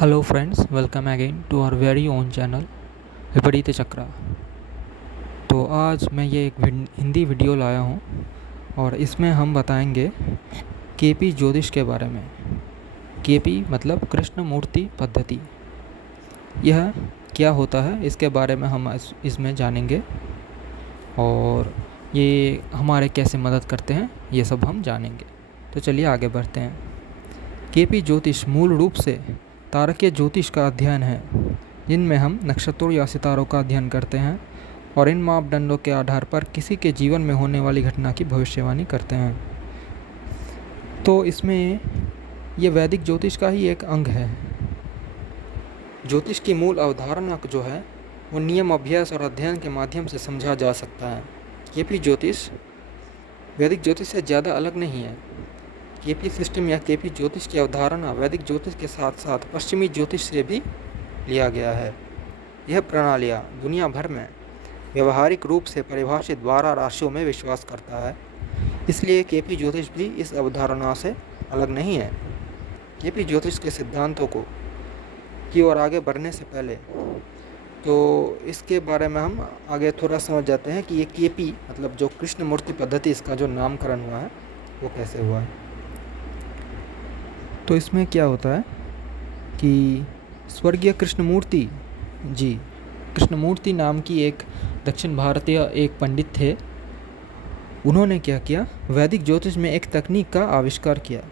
Hello friends, welcome again to our very own channel विपरीत चक्रा। तो आज मैं ये एक हिंदी वीडियो लाया हूँ और इसमें हम बताएंगे केपी ज्योतिष के बारे में। केपी मतलब कृष्ण मूर्ति पद्धति। यह क्या होता है इसके बारे में हम इसमें जानेंगे और ये हमारे कैसे मदद करते हैं ये सब हम जानेंगे। तो चलिए आगे बढ़ते हैं। केपी ज्योतिष मूल रूप से तारकीय ज्योतिष का अध्ययन है, जिनमें हम नक्षत्रों या सितारों का अध्ययन करते हैं और इन मापदंडों के आधार पर किसी के जीवन में होने वाली घटना की भविष्यवाणी करते हैं। तो इसमें ये वैदिक ज्योतिष का ही एक अंग है। ज्योतिष की मूल अवधारणा जो है वो नियम, अभ्यास और अध्ययन के माध्यम से समझा जा सकता है। केपी ज्योतिष वैदिक ज्योतिष से ज़्यादा अलग नहीं है। केपी सिस्टम या केपी ज्योतिष की अवधारणा वैदिक ज्योतिष के साथ साथ पश्चिमी ज्योतिष से भी लिया गया है। यह प्रणालियाँ दुनिया भर में व्यवहारिक रूप से परिभाषित 12 राशियों में विश्वास करता है, इसलिए केपी ज्योतिष भी इस अवधारणा से अलग नहीं है। केपी ज्योतिष के सिद्धांतों की ओर आगे बढ़ने से पहले तो इसके बारे में हम आगे थोड़ा समझ जाते हैं कि ये केपी मतलब जो कृष्ण मूर्ति पद्धति, इसका जो नामकरण हुआ है वो कैसे हुआ है। तो इसमें क्या होता है कि स्वर्गीय कृष्णमूर्ति नाम की एक दक्षिण भारतीय एक पंडित थे। उन्होंने क्या किया, वैदिक ज्योतिष में एक तकनीक का आविष्कार किया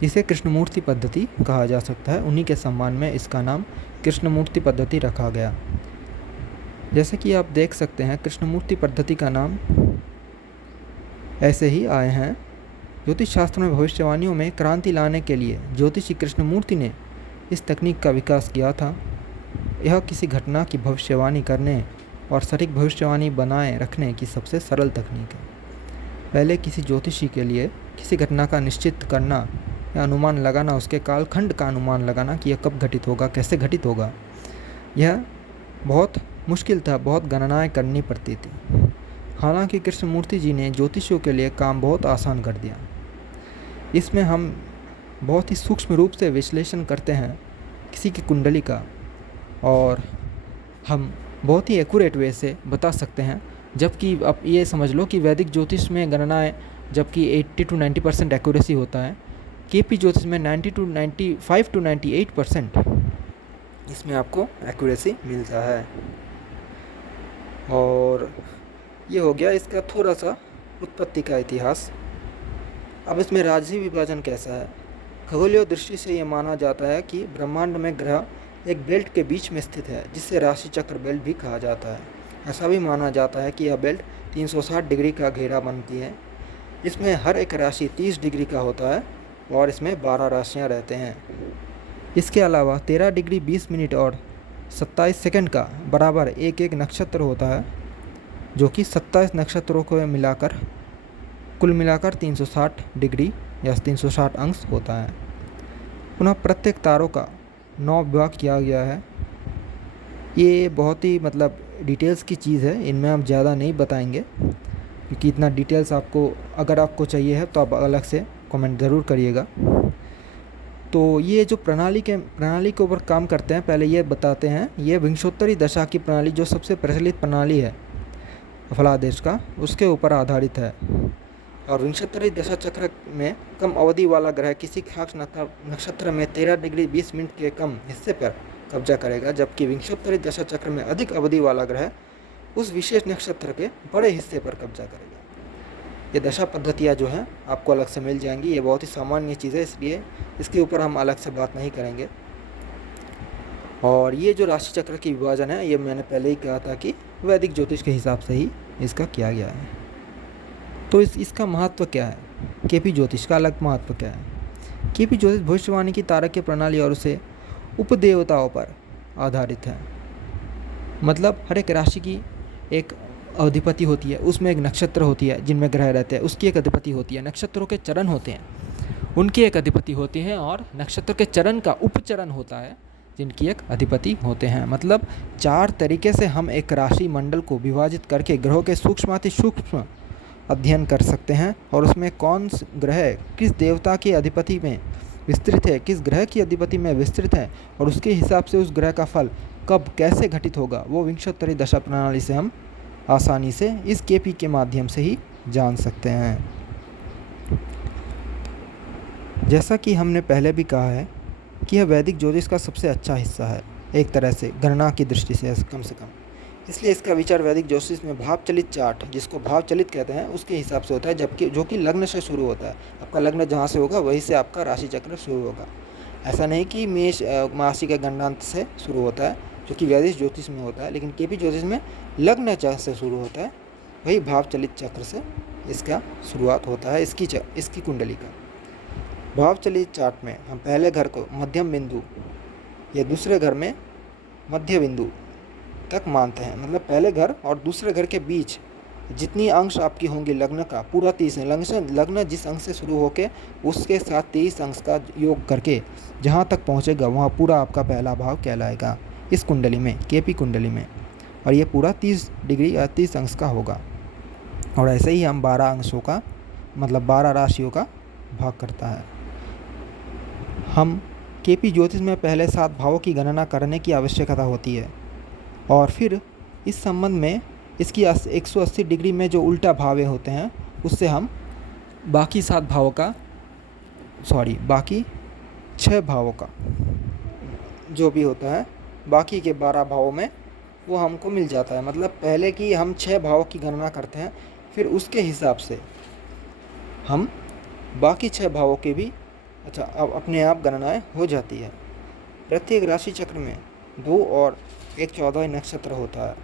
जिसे कृष्णमूर्ति पद्धति कहा जा सकता है। उन्हीं के सम्मान में इसका नाम कृष्णमूर्ति पद्धति रखा गया। जैसे कि आप देख सकते हैं, कृष्णमूर्ति पद्धति का नाम ऐसे ही आए हैं। ज्योतिष शास्त्र में भविष्यवाणियों में क्रांति लाने के लिए ज्योतिषी कृष्णमूर्ति ने इस तकनीक का विकास किया था। यह किसी घटना की भविष्यवाणी करने और सटीक भविष्यवाणी बनाए रखने की सबसे सरल तकनीक है। पहले किसी ज्योतिषी के लिए किसी घटना का निश्चित करना या अनुमान लगाना, उसके कालखंड का अनुमान लगाना कि यह कब घटित होगा, कैसे घटित होगा, यह बहुत मुश्किल था, बहुत गणनाएं करनी पड़ती थी। हालांकि कृष्णमूर्ति जी ने ज्योतिषियों के लिए काम बहुत आसान कर दिया। इसमें हम बहुत ही सूक्ष्म रूप से विश्लेषण करते हैं किसी की कुंडली का और हम बहुत ही एक्यूरेट वे से बता सकते हैं। जबकि आप ये समझ लो कि वैदिक ज्योतिष में गणनाएं जबकि 80 to 90% एक्यूरेसी होता है, केपी ज्योतिष में 95 to 98% इसमें आपको एक्यूरेसी मिलता है। और ये हो गया इसका थोड़ा सा उत्पत्ति का इतिहास। अब इसमें राजसी विभाजन कैसा है। खगोलीय दृष्टि से ये माना जाता है कि ब्रह्मांड में ग्रह एक बेल्ट के बीच में स्थित है, जिससे राशि चक्र बेल्ट भी कहा जाता है। ऐसा भी माना जाता है कि यह बेल्ट 360 डिग्री का घेरा बनती है। इसमें हर एक राशि 30 डिग्री का होता है और इसमें 12 राशियाँ रहते हैं। इसके अलावा 13 डिग्री 20 मिनट और 27 सेकंड का बराबर एक नक्षत्र होता है, जो कि 27 नक्षत्रों को मिलाकर कुल मिलाकर 360 डिग्री या 360 अंश होता है। पुनः प्रत्येक तारों का 9 विभाग किया गया है। ये बहुत ही डिटेल्स की चीज़ है, इनमें हम ज़्यादा नहीं बताएंगे क्योंकि इतना डिटेल्स अगर आपको चाहिए है तो आप अलग से कमेंट ज़रूर करिएगा। तो ये जो प्रणाली के ऊपर काम करते हैं, पहले ये बताते हैं। ये विंशोत्तरी दशा की प्रणाली जो सबसे प्रचलित प्रणाली है फलादेश का, उसके ऊपर आधारित है। और विंशोत्तरी दशा चक्र में कम अवधि वाला ग्रह किसी खास नक्षत्र में 13 डिग्री 20 मिनट के कम हिस्से पर कब्जा करेगा, जबकि विंशोत्तरी दशा चक्र में अधिक अवधि वाला ग्रह उस विशेष नक्षत्र के बड़े हिस्से पर कब्जा करेगा। ये दशा पद्धतियाँ जो हैं आपको अलग से मिल जाएंगी। ये बहुत ही सामान्य चीज़ है, इसलिए इसके ऊपर हम अलग से बात नहीं करेंगे। और ये जो राशि चक्र की विभाजन है, ये मैंने पहले ही कहा था कि वैदिक ज्योतिष के हिसाब से ही इसका किया गया है। तो इसका महत्व क्या है, केपी ज्योतिष का अलग महत्व क्या है। केपी ज्योतिष भविष्यवाणी की तारकीय प्रणाली और उसे उपदेवताओं पर आधारित है। मतलब हर एक राशि की एक अधिपति होती है, उसमें एक नक्षत्र होती है जिनमें ग्रह रहते हैं, उसकी एक अधिपति होती है। नक्षत्रों के चरण होते हैं, उनकी एक अधिपति होती हैं, और नक्षत्र के चरण का उपचरण होता है जिनकी एक अधिपति होते हैं। मतलब 4 तरीके से हम एक राशि मंडल को विभाजित करके ग्रहों के सूक्ष्माति सूक्ष्म अध्ययन कर सकते हैं और उसमें कौन ग्रह किस देवता की अधिपति में विस्तृत है, किस ग्रह की अधिपति में विस्तृत है और उसके हिसाब से उस ग्रह का फल कब कैसे घटित होगा, वो विंशोत्तरी दशा प्रणाली से हम आसानी से इस केपी के माध्यम से ही जान सकते हैं। जैसा कि हमने पहले भी कहा है कि यह वैदिक ज्योतिष का सबसे अच्छा हिस्सा है, एक तरह से गणना की दृष्टि से कम से कम। इसलिए इसका विचार वैदिक ज्योतिष में भाव चलित चार्ट, जिसको भाव चलित कहते हैं, उसके हिसाब से होता है, जबकि जो कि लग्न से शुरू होता है। आपका लग्न जहाँ से होगा वहीं से आपका राशि चक्र शुरू होगा। ऐसा नहीं कि मेष मासी के गंडांत से शुरू होता है, जो कि वैदिक ज्योतिष में होता है, लेकिन केपी ज्योतिष में लग्न जहाँ से शुरू होता है वही भाव चलित चक्र से इसका शुरुआत होता है, इसकी कुंडली का। भाव चलित चार्ट में हम पहले घर को मध्यम बिंदु या दूसरे घर में मध्य बिंदु तक मानते हैं। मतलब पहले घर और दूसरे घर के बीच जितनी अंश आपकी होंगी लग्न का, पूरा 30 लग्न जिस अंश से शुरू होकर उसके साथ 30 अंश का योग करके जहाँ तक पहुँचेगा वहाँ पूरा आपका पहला भाव कहलाएगा इस कुंडली में, केपी कुंडली में। और ये पूरा 30 डिग्री या 30 अंश का होगा। और ऐसे ही हम 12 अंशों का, मतलब 12 राशियों का भाग करता है। हम केपी ज्योतिष में पहले 7 भावों की गणना करने की आवश्यकता होती है और फिर इस संबंध में इसकी 180 डिग्री में जो उल्टा भावे होते हैं उससे हम बाकी 6 भावों का जो भी होता है बाकी के 12 भावों में वो हमको मिल जाता है। मतलब पहले की हम 6 भावों की गणना करते हैं, फिर उसके हिसाब से हम बाकी 6 भावों के भी अब अपने आप गणनाएं हो जाती है। प्रत्येक राशि चक्र में 2 और 1 14 नक्षत्र होता है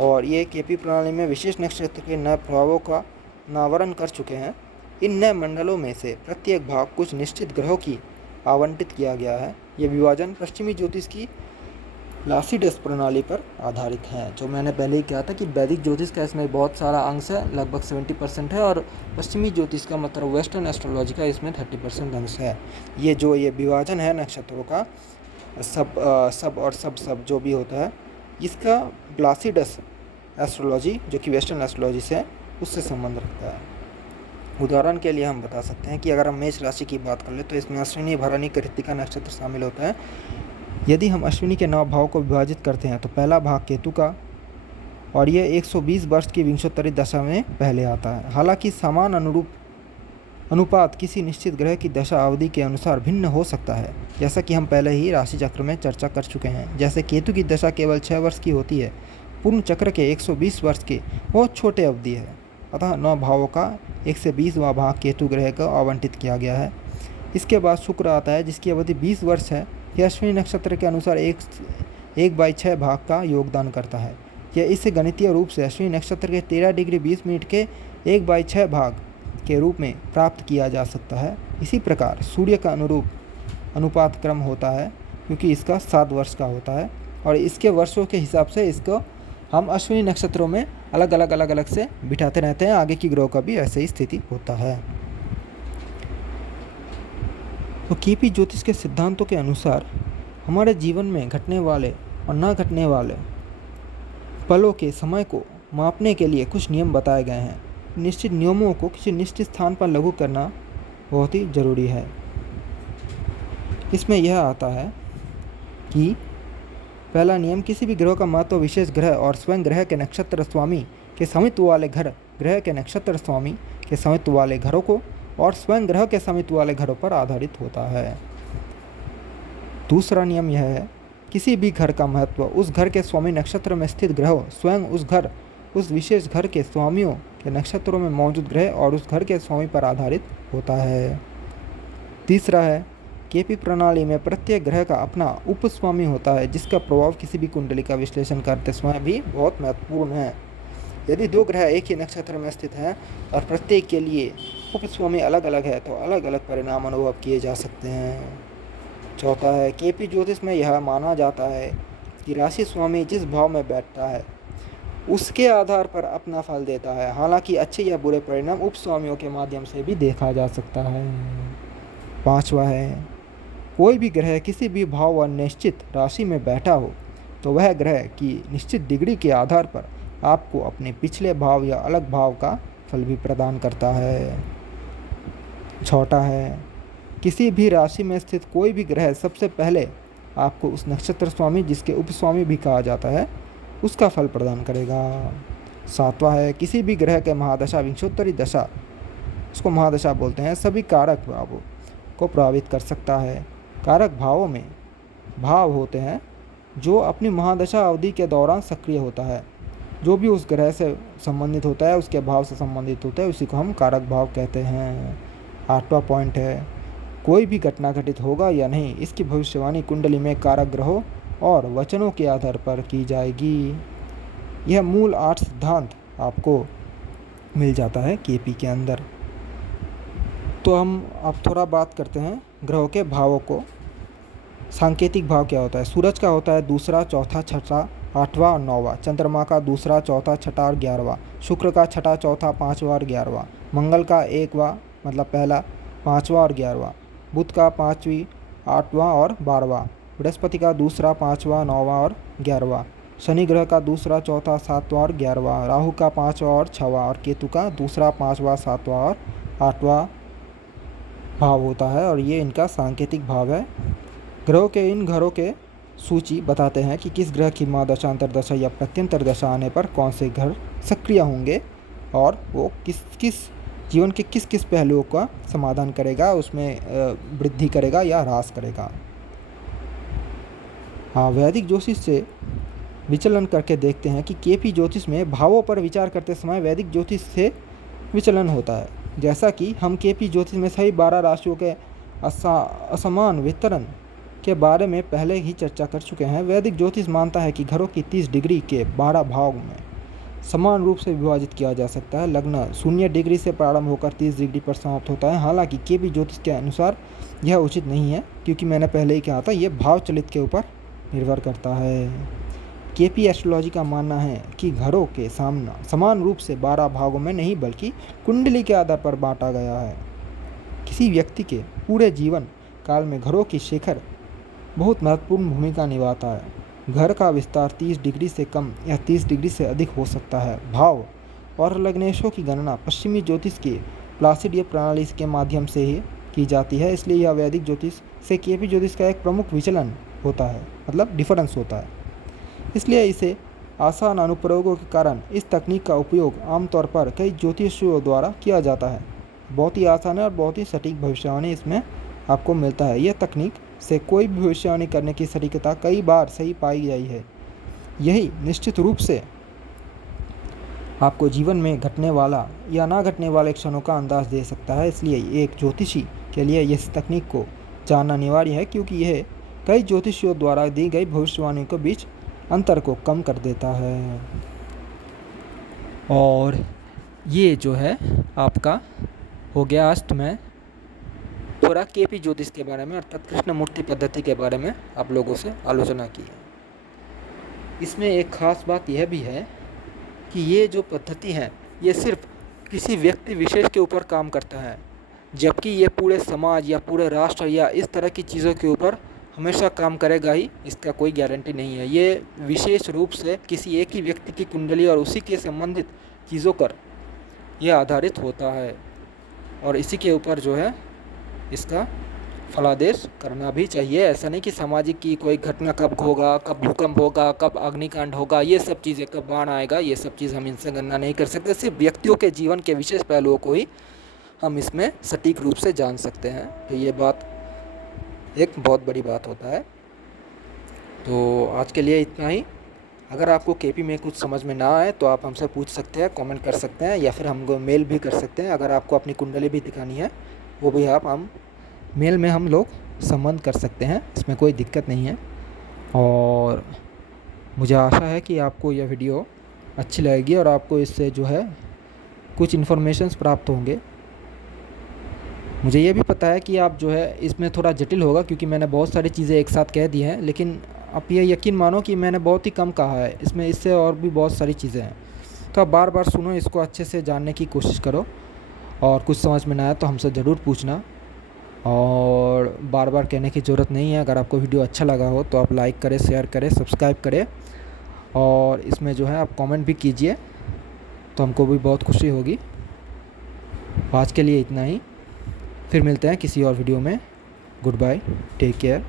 और ये केपी प्रणाली में विशेष नक्षत्र के नए प्रभावों का अनावरण कर चुके हैं। इन नए मंडलों में से प्रत्येक भाग कुछ निश्चित ग्रहों की आवंटित किया गया है। ये विभाजन पश्चिमी ज्योतिष की प्लासिडस प्रणाली पर आधारित है। जो मैंने पहले ही कहा था कि वैदिक ज्योतिष का इसमें बहुत सारा अंश है, लगभग 70% है, और पश्चिमी ज्योतिष का मतलब वेस्टर्न एस्ट्रोलॉजी का इसमें 30% अंश है। ये विभाजन है नक्षत्रों का, सब जो भी होता है, इसका प्लासिडस एस्ट्रोलॉजी जो कि वेस्टर्न एस्ट्रोलॉजी से उससे संबंध रखता है। उदाहरण के लिए हम बता सकते हैं कि अगर हम मेष राशि की बात कर ले तो इसमें अश्विनी, भरणी, कृत्तिका नक्षत्र शामिल होता है। यदि हम अश्विनी के 9 भाव को विभाजित करते हैं तो पहला भाग केतु का, और यह 120 वर्ष की विंशोत्तरी दशा में पहले आता है। हालांकि समान अनुपात किसी निश्चित ग्रह की दशा अवधि के अनुसार भिन्न हो सकता है, जैसा कि हम पहले ही राशि चक्र में चर्चा कर चुके हैं। जैसे केतु की दशा केवल 6 वर्ष की होती है, पूर्ण चक्र के 120 वर्ष के बहुत छोटे अवधि है। अतः 9 भावों का 120वां भाग केतु ग्रह को आवंटित किया गया है। इसके बाद शुक्र आता है जिसकी अवधि 20 वर्ष है। यह अश्विनी नक्षत्र के अनुसार 1/6 भाग का योगदान करता है। यह इसे गणितीय रूप से अश्विनी नक्षत्र के 13 डिग्री 20 मिनट के 1/6 भाग के रूप में प्राप्त किया जा सकता है। इसी प्रकार सूर्य का अनुपात क्रम होता है, क्योंकि इसका 7 वर्ष का होता है, और इसके वर्षों के हिसाब से इसको हम अश्विनी नक्षत्रों में अलग अलग से बिठाते रहते हैं। आगे की ग्रहों का भी ऐसे ही स्थिति होता है। तो केपी ज्योतिष के सिद्धांतों के अनुसार हमारे जीवन में घटने वाले और न घटने वाले पलों के समय को मापने के लिए कुछ नियम बताए गए हैं। निश्चित नियमों को किसी निश्चित स्थान पर लागू करना बहुत ही ज़रूरी है। इसमें यह आता है कि पहला नियम, किसी भी ग्रह का महत्व विशेष ग्रह और स्वयं ग्रह के नक्षत्र स्वामी के स्वामित्व वाले ग्रह के नक्षत्र स्वामी के स्वामित्व वाले घरों को और स्वयं ग्रह के स्वामित्व वाले घरों पर आधारित होता है। दूसरा नियम यह है, किसी भी घर का महत्व उस घर के स्वामी नक्षत्र में स्थित ग्रहों, स्वयं उस विशेष घर के स्वामियों के नक्षत्रों में मौजूद ग्रह और उस घर के स्वामी पर आधारित होता है। तीसरा है, केपी प्रणाली में प्रत्येक ग्रह का अपना उपस्वामी होता है, जिसका प्रभाव किसी भी कुंडली का विश्लेषण करते समय भी बहुत महत्वपूर्ण है। यदि 2 ग्रह एक ही नक्षत्र में स्थित हैं और प्रत्येक के लिए उपस्वामी अलग अलग है तो अलग अलग परिणाम अनुभव किए जा सकते हैं। चौथा है, केपी ज्योतिष में यह माना जाता है कि राशि स्वामी जिस भाव में बैठता है उसके आधार पर अपना फल देता है। हालांकि अच्छे या बुरे परिणाम उपस्वामियों के माध्यम से भी देखा जा सकता है। पांचवा है, कोई भी ग्रह किसी भी भाव व निश्चित राशि में बैठा हो तो वह ग्रह की निश्चित डिग्री के आधार पर आपको अपने पिछले भाव या अलग भाव का फल भी प्रदान करता है। छठा है, किसी भी राशि में स्थित कोई भी ग्रह सबसे पहले आपको उस नक्षत्र स्वामी, जिसके उपस्वामी भी कहा जाता है, उसका फल प्रदान करेगा। 7वां है, किसी भी ग्रह के महादशा विंशोत्तरी दशा, उसको महादशा बोलते हैं, सभी कारक भावों को प्रभावित कर सकता है। कारक भावों में भाव होते हैं जो अपनी महादशा अवधि के दौरान सक्रिय होता है। जो भी उस ग्रह से संबंधित होता है, उसके भाव से संबंधित होता है, उसी को हम कारक भाव कहते हैं। 8वां पॉइंट है, कोई भी घटना घटित होगा या नहीं, इसकी भविष्यवाणी कुंडली में कारक ग्रहों और वचनों के आधार पर की जाएगी। यह मूल 8 सिद्धांत आपको मिल जाता है केपी के अंदर। तो हम अब थोड़ा बात करते हैं ग्रहों के भावों को। सांकेतिक भाव क्या होता है? सूरज का होता है दूसरा, चौथा, छठा, 8वां और 9वां। चंद्रमा का दूसरा, चौथा, छठा और 11वां। शुक्र का छठा, चौथा, 5वां और 11वां। मंगल का 1वां मतलब पहला, 5वां और 11वां। बुध का 5वीं, 8वां और 12वां। बृहस्पति का दूसरा, 5वां, 9वां और 11वां। शनि ग्रह का दूसरा, चौथा, 7वां और 11वां। राहु का 5वां और 6वां और केतु का दूसरा, 5वां, 7वां और 8वां भाव होता है, और ये इनका सांकेतिक भाव है। ग्रहों के इन घरों के सूची बताते हैं कि किस ग्रह की महादशा, अंतर्दशा या प्रत्यंतर दशा आने पर कौन से घर सक्रिय होंगे और वो किस किस जीवन के किस किस पहलुओं का समाधान करेगा, उसमें वृद्धि करेगा या ह्रास करेगा। हाँ, वैदिक ज्योतिष से विचलन करके देखते हैं कि केपी ज्योतिष में भावों पर विचार करते समय वैदिक ज्योतिष से विचलन होता है। जैसा कि हम केपी ज्योतिष में सही 12 राशियों के असमान वितरण के बारे में पहले ही चर्चा कर चुके हैं। वैदिक ज्योतिष मानता है कि घरों की 30 डिग्री के 12 भाव में समान रूप से विभाजित किया जा सकता है। लग्न 0 डिग्री से प्रारंभ होकर 30 डिग्री पर समाप्त होता है। हालांकि केपी ज्योतिष के अनुसार यह उचित नहीं है, क्योंकि मैंने पहले ही कहा था, यह भाव चलित के ऊपर निर्भर करता है। केपी एस्ट्रोलॉजी का मानना है कि घरों के सामना समान रूप से 12 भागों में नहीं, बल्कि कुंडली के आधार पर बांटा गया है। किसी व्यक्ति के पूरे जीवन काल में घरों की शिखर बहुत महत्वपूर्ण भूमिका निभाता है। घर का विस्तार 30 डिग्री से कम या 30 डिग्री से अधिक हो सकता है। भाव और लग्नेशों की गणना पश्चिमी ज्योतिष की प्लासिडीय प्रणाली के माध्यम से ही की जाती है, इसलिए यह वैदिक ज्योतिष से केपी ज्योतिष का एक प्रमुख विचलन होता है, मतलब डिफरेंस होता है। इसलिए इसे आसान अनुप्रयोगों के कारण इस तकनीक का उपयोग आमतौर पर कई ज्योतिषियों द्वारा किया जाता है। बहुत ही आसान है और बहुत ही सटीक भविष्यवाणी इसमें आपको मिलता है। यह तकनीक से कोई भी भविष्यवाणी करने की सटीकता कई बार सही पाई गई है। यही निश्चित रूप से आपको जीवन में घटने वाला या ना घटने वाले क्षणों का अंदाज दे सकता है। इसलिए एक ज्योतिषी के लिए इस तकनीक को जानना अनिवार्य है, क्योंकि यह कई ज्योतिषियों द्वारा दी गई भविष्यवाणी के बीच अंतर को कम कर देता है। और ये जो है आपका हो गया अष्ट में थोड़ा केपी ज्योतिष के बारे में, अर्थात कृष्णमूर्ति पद्धति के बारे में आप लोगों से आलोचना की है। इसमें एक खास बात यह भी है कि ये जो पद्धति है ये सिर्फ किसी व्यक्ति विशेष के ऊपर काम करता है, जबकि ये पूरे समाज या पूरे राष्ट्र या इस तरह की चीज़ों के ऊपर हमेशा काम करेगा ही, इसका कोई गारंटी नहीं है। ये विशेष रूप से किसी एक ही व्यक्ति की कुंडली और उसी के संबंधित चीज़ों पर यह आधारित होता है, और इसी के ऊपर जो है इसका फलादेश करना भी चाहिए। ऐसा नहीं कि सामाजिक की कोई घटना कब होगा, कब भूकंप होगा, कब अग्निकांड होगा, ये सब चीज़ें, कब बाढ़ आएगा, ये सब चीज़ हम इनसे गणना नहीं कर सकते। सिर्फ व्यक्तियों के जीवन के विशेष पहलुओं को ही हम इसमें सटीक रूप से जान सकते हैं। तो ये बात एक बहुत बड़ी बात होता है। तो आज के लिए इतना ही। अगर आपको केपी में कुछ समझ में ना आए तो आप हमसे पूछ सकते हैं, कमेंट कर सकते हैं, या फिर हमको मेल भी कर सकते हैं। अगर आपको अपनी कुंडली भी दिखानी है वो भी हम मेल में हम लोग संबंध कर सकते हैं, इसमें कोई दिक्कत नहीं है। और मुझे आशा है कि आपको यह वीडियो अच्छी लगेगी और आपको इससे जो है कुछ इन्फॉर्मेशंस प्राप्त होंगे। मुझे ये भी पता है कि आप जो है इसमें थोड़ा जटिल होगा, क्योंकि मैंने बहुत सारी चीज़ें एक साथ कह दी हैं, लेकिन आप ये यकीन मानो कि मैंने बहुत ही कम कहा है। इसमें इससे और भी बहुत सारी चीज़ें हैं, तो आप बार बार सुनो, इसको अच्छे से जानने की कोशिश करो, और कुछ समझ में ना आए तो हमसे ज़रूर पूछना। और बार बार कहने की ज़रूरत नहीं है। अगर आपको वीडियो अच्छा लगा हो तो आप लाइक करें, शेयर करें, सब्सक्राइब करें, और इसमें जो है आप कमेंट भी कीजिए, तो हमको भी बहुत खुशी होगी। आज के लिए इतना ही। फिर मिलते हैं किसी और वीडियो में। Goodbye, take care.